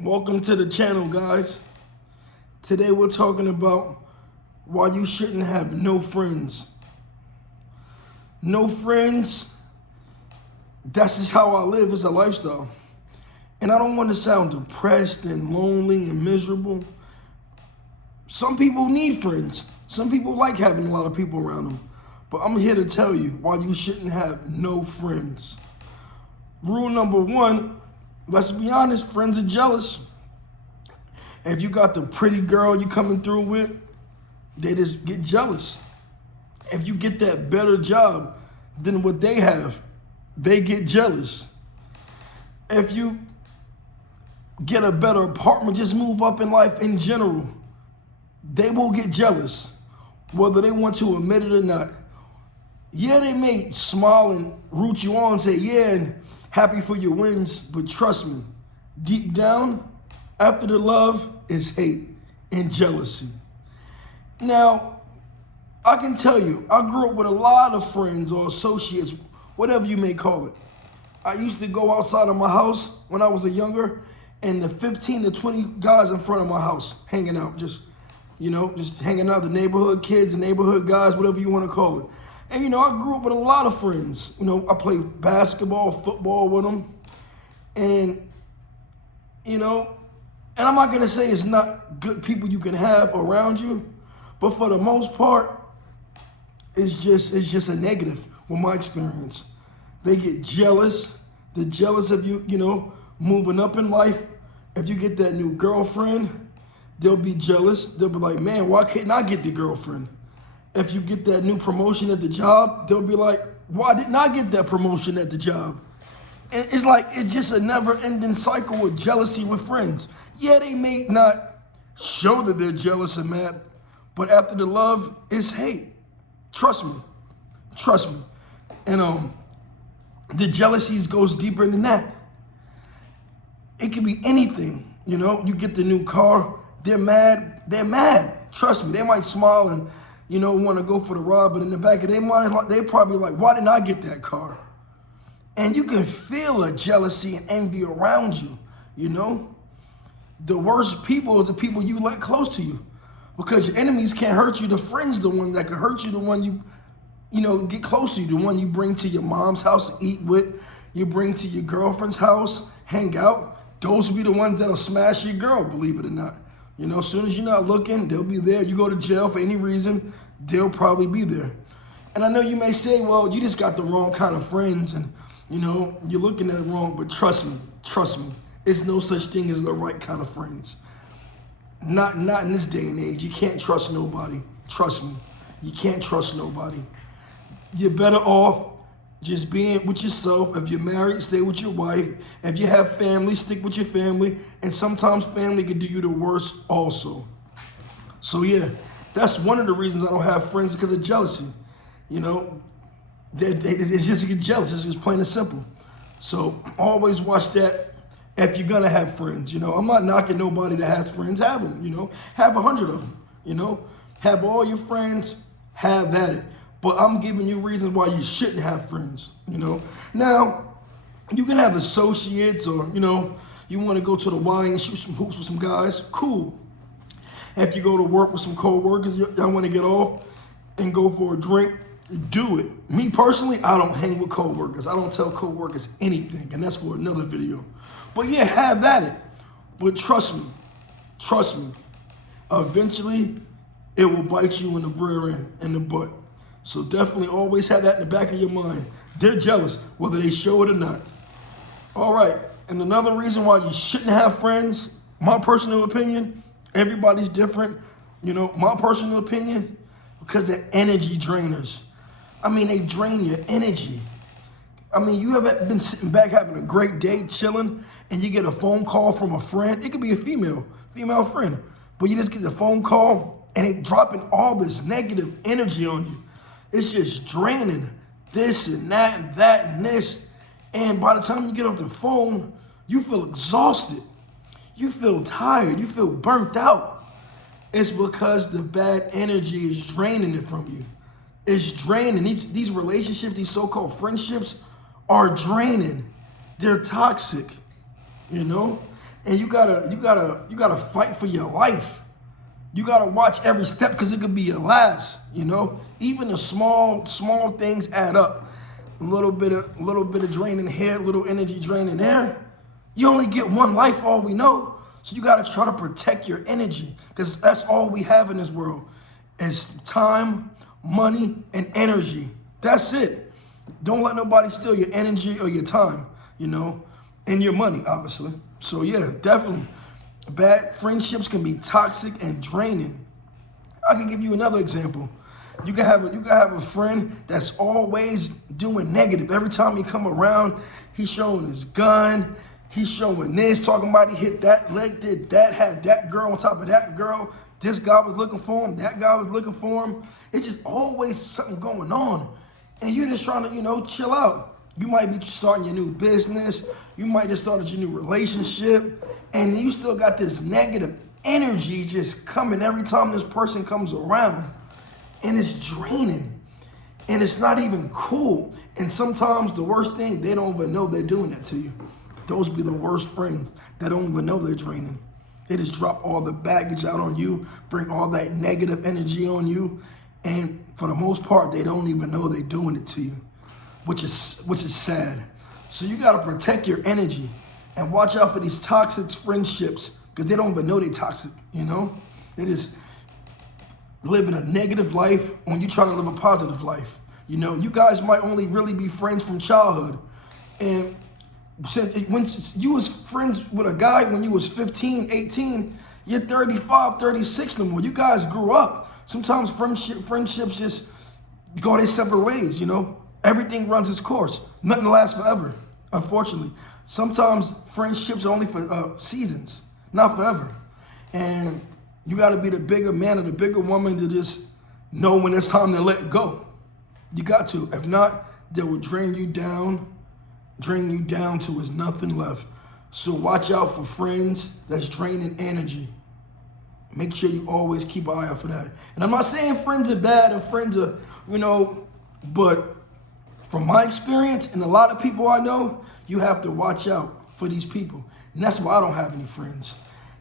Welcome to the channel, guys. Today we're talking about why you shouldn't have no friends. No friends, that's just how I live. It's a lifestyle. And I don't want to sound depressed and lonely and miserable. Some people need friends. Some people like having a lot of people around them. But I'm here to tell you why you shouldn't have no friends. Rule number one, let's be honest, friends are jealous. If you got the pretty girl you coming through with, they just get jealous. If you get that better job than what they have, they get jealous. If you get a better apartment, just move up in life in general, they will get jealous, whether they want to admit it or not. Yeah, they may smile and root you on and say, yeah, and happy for your wins, but trust me, deep down, after the love is hate and jealousy. Now, I can tell you, I grew up with a lot of friends or associates, whatever you may call it. I used to go outside of my house when I was younger, and the 15 to 20 guys in front of my house hanging out, just hanging out, the neighborhood kids, the neighborhood guys, whatever you want to call it. And, I grew up with a lot of friends. I played basketball, football with them. And, and I'm not going to say it's not good people you can have around you, but for the most part, it's just a negative with my experience. They get jealous. They're jealous of you, moving up in life. If you get that new girlfriend, they'll be jealous. They'll be like, man, why can't I get the girlfriend? If you get that new promotion at the job, they'll be like, why didn't I get that promotion at the job? And it's just a never-ending cycle of jealousy with friends. Yeah, they may not show that they're jealous and mad, but after the love is hate. Trust me. And the jealousy goes deeper than that. It could be anything. You get the new car, they're mad. Trust me, they might smile and want to go for the ride, but in the back of their mind, they probably like, why didn't I get that car? And you can feel a jealousy and envy around you, The worst people are the people you let close to you, because your enemies can't hurt you. The friends, the one that can hurt you, the one you get close to you, the one you bring to your mom's house to eat with, you bring to your girlfriend's house, hang out. Those will be the ones that'll smash your girl, believe it or not. As soon as you're not looking, they'll be there. You go to jail for any reason, they'll probably be there. And I know you may say, well, you just got the wrong kind of friends and, you're looking at it wrong, but trust me, there's no such thing as the right kind of friends. Not in this day and age. You can't trust nobody. Trust me, you can't trust nobody. You're better off just being with yourself. If you're married, stay with your wife. If you have family, stick with your family. And sometimes family can do you the worst also. So yeah, that's one of the reasons I don't have friends, because of jealousy. It's just to get jealous. It's just plain and simple. So always watch that if you're gonna have friends. I'm not knocking nobody that has friends. Have them. Have 100 of them. Have all your friends. Have at it. But I'm giving you reasons why you shouldn't have friends, Now, you can have associates, or, you want to go to the Y and shoot some hoops with some guys, cool. If you go to work with some co-workers, y'all want to get off and go for a drink, do it. Me personally, I don't hang with co-workers. I don't tell co-workers anything, and that's for another video. But yeah, have at it. But trust me, eventually it will bite you in the rear end, in the butt. So definitely always have that in the back of your mind. They're jealous, whether they show it or not. All right, and another reason why you shouldn't have friends, my personal opinion, everybody's different. My personal opinion, because they're energy drainers. They drain your energy. You ever been sitting back having a great day, chilling, and you get a phone call from a friend? It could be a female friend, but you just get a phone call and they dropping all this negative energy on you. It's just draining, this and that and this. And by the time you get off the phone, you feel exhausted. You feel tired. You feel burnt out. It's because the bad energy is draining it from you. It's draining. These relationships, these so-called friendships, are draining. They're toxic, and you gotta fight for your life. You gotta watch every step because it could be your last. You know, even the small things add up. A little bit of draining here, a little energy draining there. You only get one life, all we know. So you gotta try to protect your energy because that's all we have in this world is time, money, and energy. That's it. Don't let nobody steal your energy or your time, you know, and your money, obviously. So yeah, definitely. Bad friendships can be toxic and draining. I can give you another example. You can have a friend that's always doing negative. Every time he come around, he's showing his gun. He's showing this, talking about he hit that leg, did that, had that girl on top of that girl. This guy was looking for him. That guy was looking for him. It's just always something going on. And you're just trying to, you know, chill out. You might be starting your new business. You might just started your new relationship. And you still got this negative energy just coming every time this person comes around. And it's draining. And it's not even cool. And sometimes the worst thing, they don't even know they're doing that to you. Those be the worst friends that don't even know they're draining. They just drop all the baggage out on you, bring all that negative energy on you. And for the most part, they don't even know they're doing it to you, which is sad. So you got to protect your energy and watch out for these toxic friendships because they don't even know they're toxic, you know? They just living a negative life when you're trying to live a positive life. You know, you guys might only really be friends from childhood. And when you was friends with a guy when you was 15, 18, you're 35, 36 no more. You guys grew up. Sometimes friendships just go their separate ways, you know? Everything runs its course. Nothing lasts forever, unfortunately. Sometimes friendships are only for seasons, not forever. And you got to be the bigger man or the bigger woman to just know when it's time to let go. You got to. If not, they will drain you down till there's nothing left. So watch out for friends that's draining energy. Make sure you always keep an eye out for that. And I'm not saying friends are bad and friends are, you know, but from my experience and a lot of people I know, you have to watch out for these people. And that's why I don't have any friends.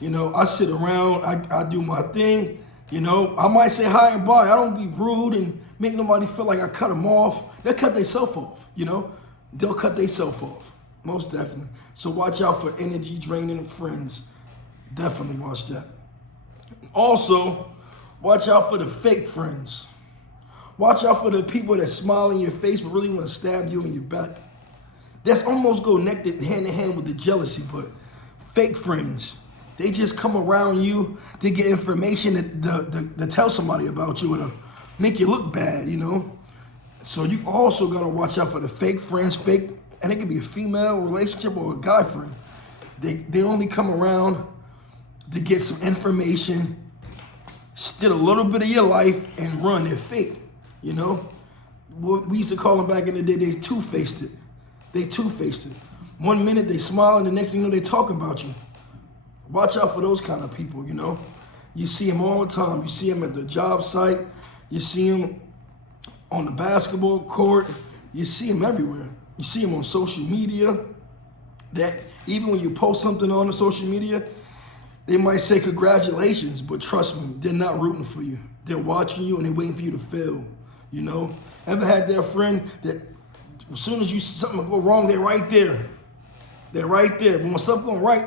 You know, I sit around, I do my thing. You know, I might say hi and bye. I don't be rude and make nobody feel like I cut them off. They'll cut themselves off, you know. They'll cut themselves off, most definitely. So watch out for energy draining friends. Definitely watch that. Also, watch out for the fake friends. Watch out for the people that smile in your face but really want to stab you in your back. That's almost go hand in hand with the jealousy, but fake friends, they just come around you to get information to tell somebody about you or to make you look bad, you know? So you also got to watch out for the fake friends, and it could be a female relationship or a guy friend. They only come around to get some information, steal a little bit of your life, and run. They're fake, you know? We used to call them back in the day, they two-faced it. They two-faced it. 1 minute they smile, and the next thing you know, they talking about you. Watch out for those kind of people, you know? You see them all the time. You see them at the job site. You see them on the basketball court. You see them everywhere. You see them on social media. That even when you post something on the social media, they might say congratulations, but trust me, they're not rooting for you. They're watching you and they're waiting for you to fail, you know? Ever had that friend that as soon as you see something go wrong, they're right there. They're right there. But when stuff going right,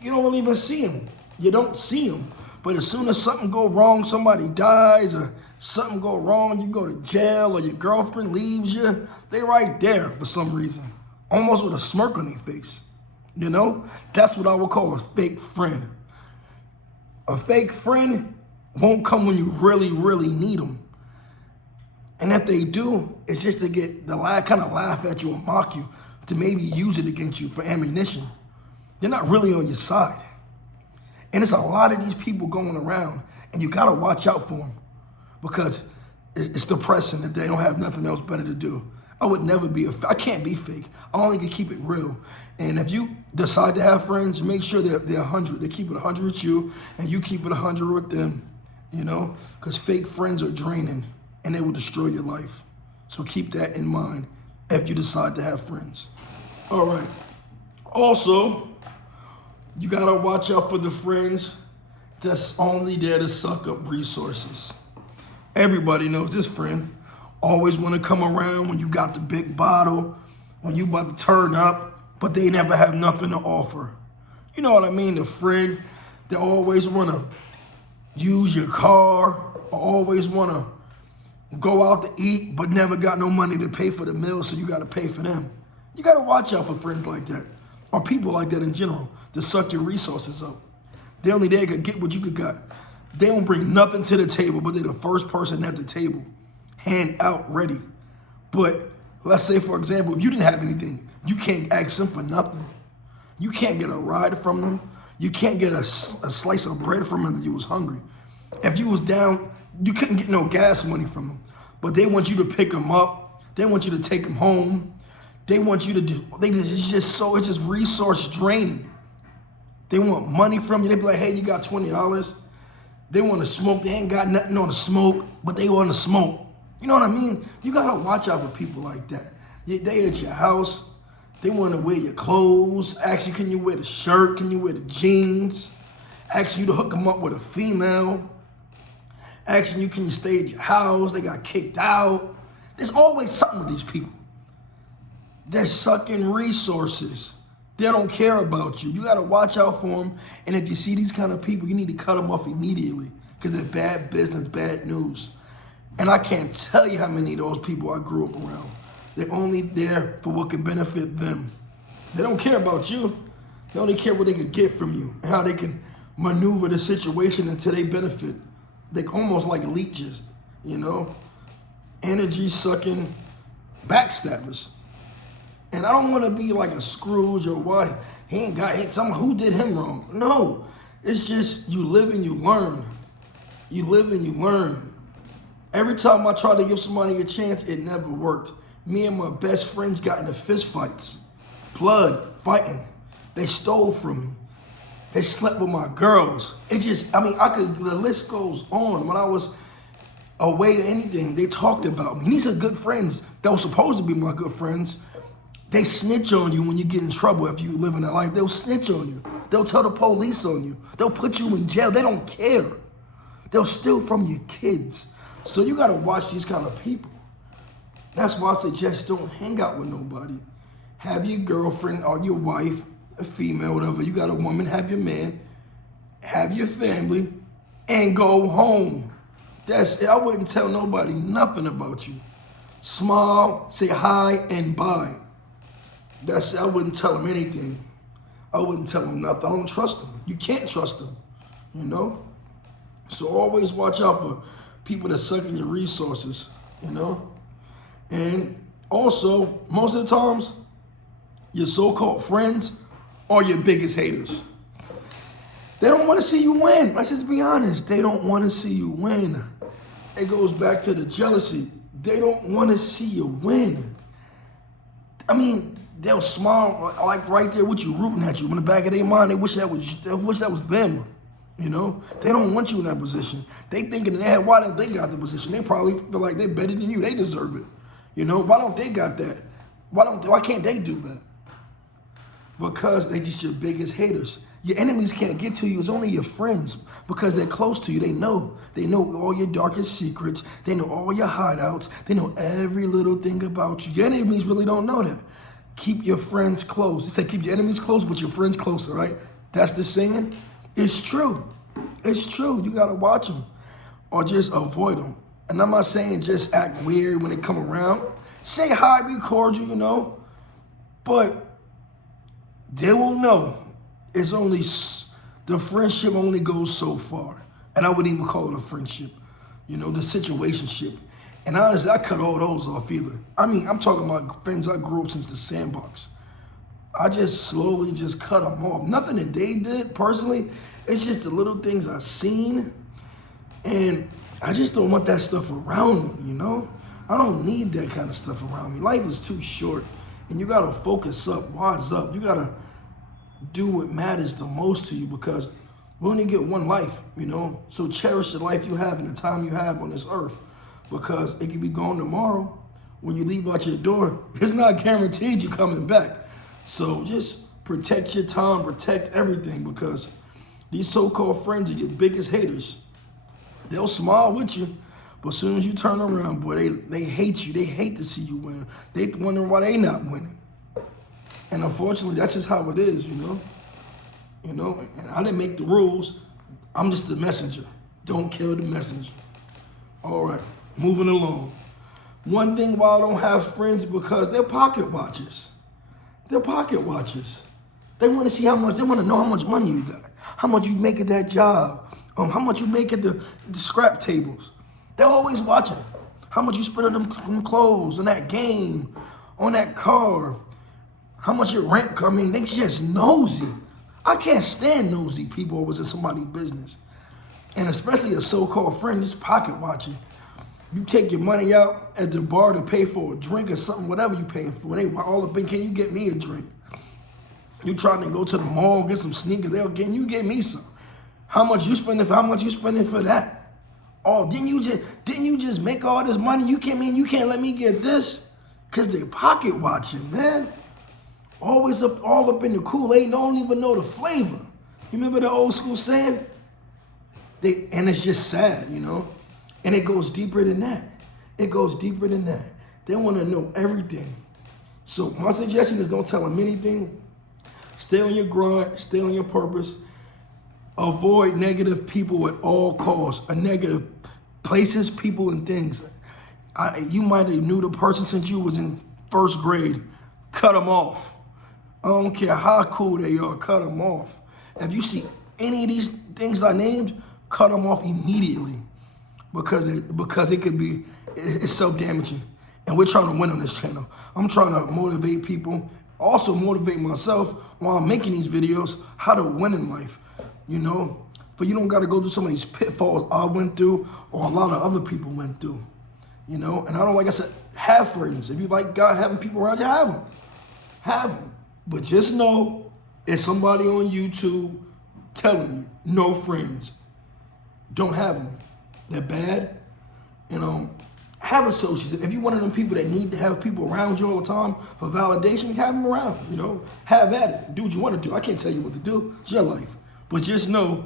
you don't really even see them. You don't see them. But as soon as something go wrong, somebody dies or something go wrong, you go to jail or your girlfriend leaves you, they right there for some reason. Almost with a smirk on their face. You know? That's what I would call a fake friend. A fake friend won't come when you really, really need them. And if they do, it's just to get the kind of laugh at you and mock you, to maybe use it against you for ammunition. They're not really on your side. And it's a lot of these people going around, and you gotta watch out for them because it's depressing that they don't have nothing else better to do. I would never be I can't be fake. I only can keep it real. And if you decide to have friends, make sure they're 100. They keep it 100 with you, and you keep it 100 with them, you know? Because fake friends are draining, and they will destroy your life. So keep that in mind if you decide to have friends. All right. Also, You gotta watch out for the friends that's only there to suck up resources. Everybody knows this friend. Always want to come around when you got the big bottle, when you about to turn up, but they never have nothing to offer. You know what I mean? The friend that always want to use your car, or always want to go out to eat, but never got no money to pay for the meal, so you got to pay for them. You got to watch out for friends like that, or people like that in general, to suck your resources up. They only there to get what you could got. They don't bring nothing to the table, but they're the first person at the table, hand out ready. But let's say, for example, if you didn't have anything, you can't ask them for nothing. You can't get a ride from them. You can't get a slice of bread from them if you was hungry. If you was down, you couldn't get no gas money from them. But they want you to pick them up. They want you to take them home. They want you to do, it's just resource draining. They want money from you. They be like, hey, you got $20. They want to smoke. They ain't got nothing on the smoke, but they want to smoke. You know what I mean? You got to watch out for people like that. They at your house. They want to wear your clothes. Ask you, can you wear the shirt? Can you wear the jeans? Asking you to hook them up with a female. Asking you, can you stay at your house? They got kicked out. There's always something with these people. They're sucking resources. They don't care about you. You got to watch out for them. And if you see these kind of people, you need to cut them off immediately because they're bad business, bad news. And I can't tell you how many of those people I grew up around. They're only there for what could benefit them. They don't care about you. They only care what they could get from you and how they can maneuver the situation until they benefit. They're almost like leeches, you know? Energy sucking backstabbers. And I don't want to be like a Scrooge or what. He ain't got hit. Someone who did him wrong. No, it's just you live and you learn. You live and you learn. Every time I try to give somebody a chance, it never worked. Me and my best friends got into fist fights, blood, fighting. They stole from me. They slept with my girls. The list goes on. When I was away or anything, they talked about me. And these are good friends that were supposed to be my good friends. They snitch on you when you get in trouble if you live in that life. They'll snitch on you. They'll tell the police on you. They'll put you in jail. They don't care. They'll steal from your kids. So you got to watch these kind of people. That's why I suggest don't hang out with nobody. Have your girlfriend or your wife, a female, whatever. You got a woman, have your man, have your family, and go home. That's it. I wouldn't tell nobody nothing about you. Smile, say hi, and bye. That's it. I wouldn't tell them anything. I wouldn't tell them nothing. I don't trust them. You can't trust them, you know? So always watch out for people that sucking your resources, you know? And also, most of the times, your so-called friends are your biggest haters. They don't want to see you win. Let's just be honest. They don't want to see you win. It goes back to the jealousy. They don't want to see you win. I mean, they'll smile like right there with you, rooting at you. In the back of their mind, they wish that was them. You know, they don't want you in that position. They thinking in their head, why don't they got the position? They probably feel like they're better than you. They deserve it. You know, why don't they got that? Why can't they do that? Because they just your biggest haters. Your enemies can't get to you. It's only your friends because they're close to you. They know all your darkest secrets. They know all your hideouts. They know every little thing about you. Your enemies really don't know that. Keep your friends close. They say keep your enemies close, but your friends closer, right? That's the saying. It's true. It's true. You got to watch them or just avoid them. And I'm not saying just act weird when they come around. Say hi, be cordial, you know. But they will know it's only, the friendship only goes so far. And I wouldn't even call it a friendship. You know, the situationship. And honestly, I cut all those off either. I mean, I'm talking about friends I grew up since the sandbox. I just slowly just cut them off. Nothing that they did personally. It's just the little things I've seen. And I just don't want that stuff around me, you know? I don't need that kind of stuff around me. Life is too short. And you got to focus up, wise up. You got to do what matters the most to you because we only get one life, you know? So cherish the life you have and the time you have on this earth because it could be gone tomorrow. When you leave out your door, it's not guaranteed you're coming back. So just Protect your time, protect everything, because these so-called friends are your biggest haters. They'll smile with you, but as soon as you turn around, boy, they hate you. They hate to see you win. They wondering why they not winning. And unfortunately, that's just how it is, you know? And I didn't make the rules. I'm just the messenger. Don't kill the messenger. All right, moving along. One thing why I don't have friends, because they're pocket watchers. They're pocket watchers. They want to see how much, they want to know how much money you got, how much you make at that job, how much you make at the scrap tables. They're always watching. How much you spend on them clothes, on that game, on that car, how much your rent, I mean, they just nosy. I can't stand nosy people always in somebody's business. And especially a so-called friend, just pocket watching. You take your money out at the bar to pay for a drink or something, whatever you paying for. They all up in, can you get me a drink? You trying to go to the mall, get some sneakers, can you get me some? How much you spending for that? Oh, didn't you just make all this money? You can't let me get this? Cause they're pocket watching, man. Always all up in the Kool-Aid, don't even know the flavor. You remember the old school saying? And it's just sad, you know? And it goes deeper than that. It goes deeper than that. They want to know everything. So my suggestion is don't tell them anything. Stay on your grind, stay on your purpose. Avoid negative people at all costs, negative places, people, and things. You might have knew the person since you was in first grade. Cut them off. I don't care how cool they are, cut them off. If you see any of these things I named, cut them off immediately, because it could be, it's self-damaging. And we're trying to win on this channel. I'm trying to motivate people, also motivate myself while I'm making these videos, how to win in life, you know? But you don't gotta go through some of these pitfalls I went through or a lot of other people went through, you know? And I don't, like I said, have friends. If you like God having people around you, have them. Have them. But just know, it's somebody on YouTube telling you, no friends. Don't have them. They're bad. And have associates. If you're one of them people that need to have people around you all the time for validation, have them around, you know? Have at it. Do what you want to do. I can't tell you what to do. It's your life. But just know,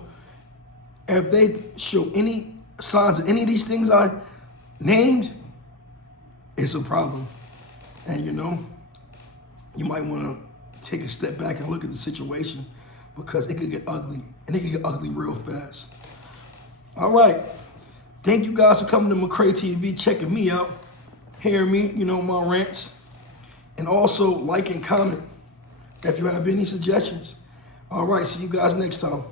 if they show any signs of any of these things I named, it's a problem. And you know, you might want to take a step back and look at the situation, because it could get ugly, and it could get ugly real fast. All right. Thank you guys for coming to McCray TV, checking me out, hearing me, you know, my rants. And also like and comment if you have any suggestions. All right, see you guys next time.